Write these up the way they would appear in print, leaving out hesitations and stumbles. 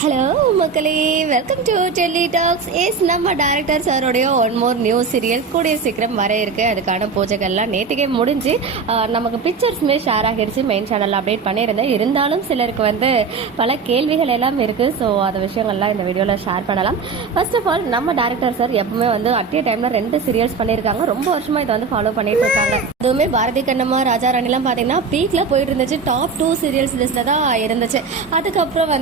Hello மக்களே, welcome to Telly Talks. நம்ம director சாரோடைய ஒன் மோர் நியூ சீரியல் கூடிய சீக்கிரம் வர இருக்கு. அதுக்கான பூஜைகள்லாம் நேற்றுக்கே முடிஞ்சு நமக்கு பிக்சர்ஸுமே ஷேர் ஆகிடுச்சு. மெயின் சேனலில் அப்டேட் பண்ணியிருந்தேன். இருந்தாலும் சிலருக்கு பல கேள்விகள் எல்லாம் இருக்குது. ஸோ அந்த விஷயங்கள்லாம் இந்த வீடியோவில் ஷேர் பண்ணலாம். ஃபர்ஸ்ட் ஆஃப் ஆல், நம்ம டைரக்டர் சார் எப்பவுமே அட் ஏ டைமில் 2 சீரியல்ஸ் பண்ணியிருக்காங்க. ரொம்ப வருஷமாக இதை ஃபாலோ பண்ணிட்டு இருக்காங்க. அதுவுமே பாரதி கண்ணம்மா, ராஜா ராணிலாம் பார்த்தீங்கன்னா பீக்கில் போயிட்டு இருந்துச்சு. டாப் 2 சீரியல்ஸ் லிஸ்ட்டில் தான் இருந்துச்சு. அதுக்கப்புறம்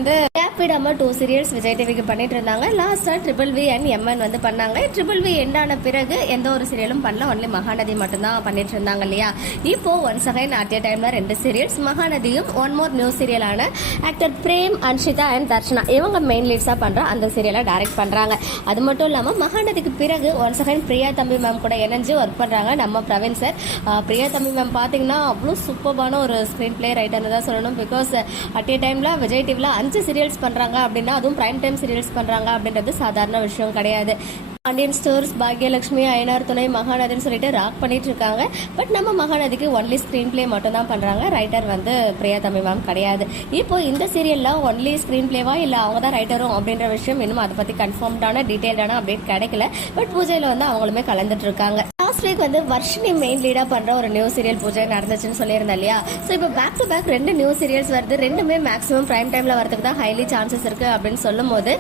விடாம 2 சீரியல்ஸ் விஜய் டிவிக்கு பண்ணிட்டு இருந்தாங்க. லாஸ்டா ட்ரிபிள் அண்ட் எம்என் பண்ணாங்க. ட்ரிபிள் எண்டான பிறகு எந்த ஒரு சீரியலும் பண்ணல. ஒன்லி மகாநதி மட்டும் தான் பண்ணிட்டு இருந்தாங்க இல்லையா. இப்போ ஒன்ஸ் அகைன் அட் ஏ டைம்ல 2 சீரியல்ஸ், மகாநதியும் ஒன் மோர் நியூ சீரியலான ஆக்டர் பிரேம், அன்ஷிதா அண்ட் தர்ஷனா இவங்க மெயின் லீட்ஸா பண்ற அந்த சீரியலை டைரக்ட் பண்றாங்க. அது மட்டும் இல்லாம மகாநதிக்கு பிறகு ஒன்ஸ் அகைன் பிரியா தம்பி மேம் கூட இணைஞ்சு ஒர்க் பண்றாங்க நம்ம பிரவீன் சார். பிரியா தம்பி மேம் பாத்தீங்கன்னா அவ்வளவு சூப்பரான ஒரு ஸ்கிரீன் பிளே ரைட்டர்னு தான் சொல்லணும். பிகாஸ் அட் ஏ டைம்ல விஜய் டிவில 5 சீரியல்ஸ் பண்றாங்க அப்படின்னா, அதுவும் பிரைம் டைம் சீரியல்ஸ் பண்றாங்க அப்படின்றது சாதாரண விஷயம் கிடையாது. பாண்டியன் ஸ்டோர்ஸ், பாக்யலட்சுமி, அயனார் துணை, மகாநதின்னு சொல்லிட்டு ராக் பண்ணிட்டு இருக்காங்க. பட் நம்ம மகாநதிக்கு ஒன்லி ஸ்கிரீன் பிளே மட்டும் தான் பண்றாங்க. ரைட்டர் பிரியா தம்பி மேம் கிடையாது. இப்போ இந்த சீரியல்ல ஒன்லி ஸ்கிரீன் பிளேவா இல்ல அவங்க தான் ரைட்டரும் அப்படின்ற விஷயம் இன்னும் அதை பத்தி கன்ஃபார்ம்டான டீடைல்டான அப்டேட் கிடைக்கல. பட் பூஜையில அவங்களுமே கலந்துட்டு இருக்காங்க. லாஸ்ட் வீக் வர்ஷினி மெயின் லீடா பண்ற ஒரு நியூ சீரியல் பூஜை நடந்துச்சுன்னு சொல்லியிருந்தேன் இல்லையா. ஸோ இப்போ back to back 2 new serials வருது. ரெண்டுமே மேக்ஸிமம் பிரைம் டைம்ல வரதுக்கு தான் ஹைலி சான்சஸ் இருக்கு அப்படின்னு சொல்லும் போது,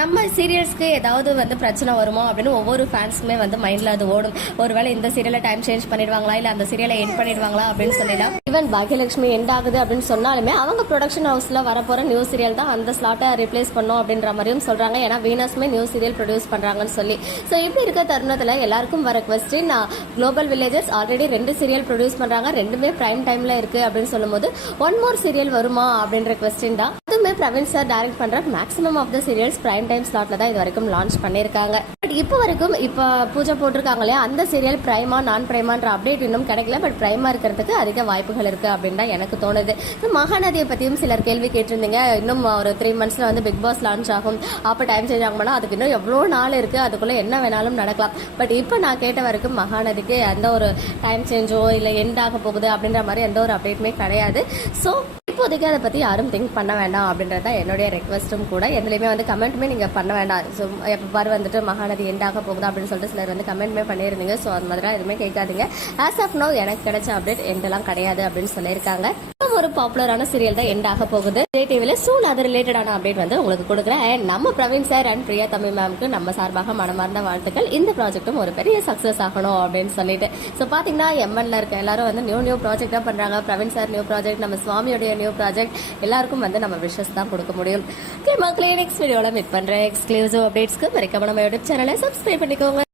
நம்ம சீரியல்ஸ்க்கு ஏதாவது பிரச்சனை வருமோ அப்படின்னு ஒவ்வொரு ஃபேன்ஸுமே மைண்ட்ல அது ஓடும். ஒருவேளை இந்த சீரியலை டைம் சேஞ்ச் பண்ணிடுவாங்களா, இல்ல அந்த சீரியலை எண்ட் பண்ணிடுவாங்களா அப்படின்னு சொல்லலாம். ஈவன் பாக்யலட்சுமி எண்ட் ஆகுது அப்படின்னு சொன்னாலுமே அவங்க ப்ரொடக்ஷன் ஹவுஸ்ல வரப்போற நியூ சீரியல் தான் அந்த ஸ்லாட்டை ரிப்ளேஸ் பண்ணும் அப்படின்ற மாதிரியும் சொல்றாங்க. ஏன்னா வீனஸ்மே நியூ சீரியல் ப்ரொடியூஸ் பண்றாங்கன்னு சொல்லி. ஸோ இப்படி இருக்க தருணத்துல எல்லாருக்கும் வர question, global villages already 2 serial produce பண்றாங்க. ரெண்டுமே பிரைம் டைம்ல இருக்கு அப்படின்னு சொல்லும் போது ஒன் மோர் சீரியல் வருமா அப்படின்ற கொஸ்டின் தான். அதுவுமே பிரவீன் சார் டைரக்ட் பண்ற maximum of the serials prime time ஸ்லாட்ல தான் இது வரைக்கும் லான்ச் பண்ணிருக்காங்க. பட் இப்போ வரைக்கும் இப்ப பூஜை போட்டிருக்காங்க இல்லையா, அந்த சீரியல் பிரைமா நான் பிரைமான்ற அப்டேட் இன்னும் கிடைக்கல. பட் பிரைமா இருக்கிறதுக்கு அதிக வாய்ப்புகள் இருக்கு அப்படின்னு தான் எனக்கு தோணுது. மகாநதியை பத்தியும் சிலர் கேள்வி கேட்டிருந்தீங்க. இன்னும் ஒரு 3 monthsல பிக் பாஸ் லான்ச் ஆகும், அப்ப டைம் சேஞ்ச் ஆகும்னா அதுக்கு இன்னும் எவ்வளவு நாள் இருக்கு, அதுக்குள்ள என்ன வேணாலும் நடக்கலாம். பட் இப்போ நான் கேட்ட வரைக்கும் மகாநதிக்கு எந்த ஒரு டைம் சேஞ்சோ இல்ல எண்ட் ஆக போகுது அப்படின்ற மாதிரி எந்த ஒரு அப்டேட்டுமே கிடையாது. ஸோ இப்போதைக்கு அதை பற்றி யாரும் திங்க் பண்ண வேண்டாம் அப்படின்றது தான் என்னுடைய ரெக்வஸ்ட்டும் கூட. எதுலையுமே கமெண்ட்டுமே நீங்கள் பண்ண வேண்டாம். ஸோ எப்போ பாரு மகாநதி எண்ட் ஆக போகுது அப்படின்னு சொல்லிட்டு சிலர் கமெண்ட்மே பண்ணியிருந்தீங்க. ஸோ அந்த மாதிரிலாம் எதுவுமே கேட்காதீங்க. ஆஸ் ஆஃப் நோ எனக்கு கிடைச்ச அப்டேட் எண்டெல்லாம் கிடையாது அப்படின்னு சொல்லியிருக்காங்க. ஒரு பாப்புலரான சீரியல் தான் எண்ட் ஆக போகுது. விஜய் டிவில சூன் அது ரிலேட்டடான அப்டேட் உங்களுக்கு கொடுக்குறேன். அண்ட் நம்ம பிரவீன் சார் அண்ட் பிரியா தம்பி மேம்க்கு நம்ம சார்பாக மனமார்ந்த வாழ்த்துக்கள். இந்த ப்ராஜெக்டும் ஒரு பெரிய சக்சஸ் ஆகணும் அப்படின்னு சொல்லிட்டு. ஸோ பாத்தீங்கன்னா எம்என்ல இருக்க எல்லாரும் நியூ ப்ராஜெக்டா பண்றாங்க. பிரவீன் சார் நியூ ப்ராஜெக்ட், நம்ம சுவாமியோடைய நியூ ப்ராஜெக்ட், எல்லாருக்கும் நம்ம விஷஸ் தான் கொடுக்க முடியும். மக்களே, நெக்ஸ்ட் வீடியோல மீட் பண்றேன். எக்ஸ்க்ளூசிவ் அப்டேட்ஸ்க்கு மறக்காம நம்ம யூடியூப் சேனலை சப்ஸ்கிரைப் பண்ணிக்கோங்க.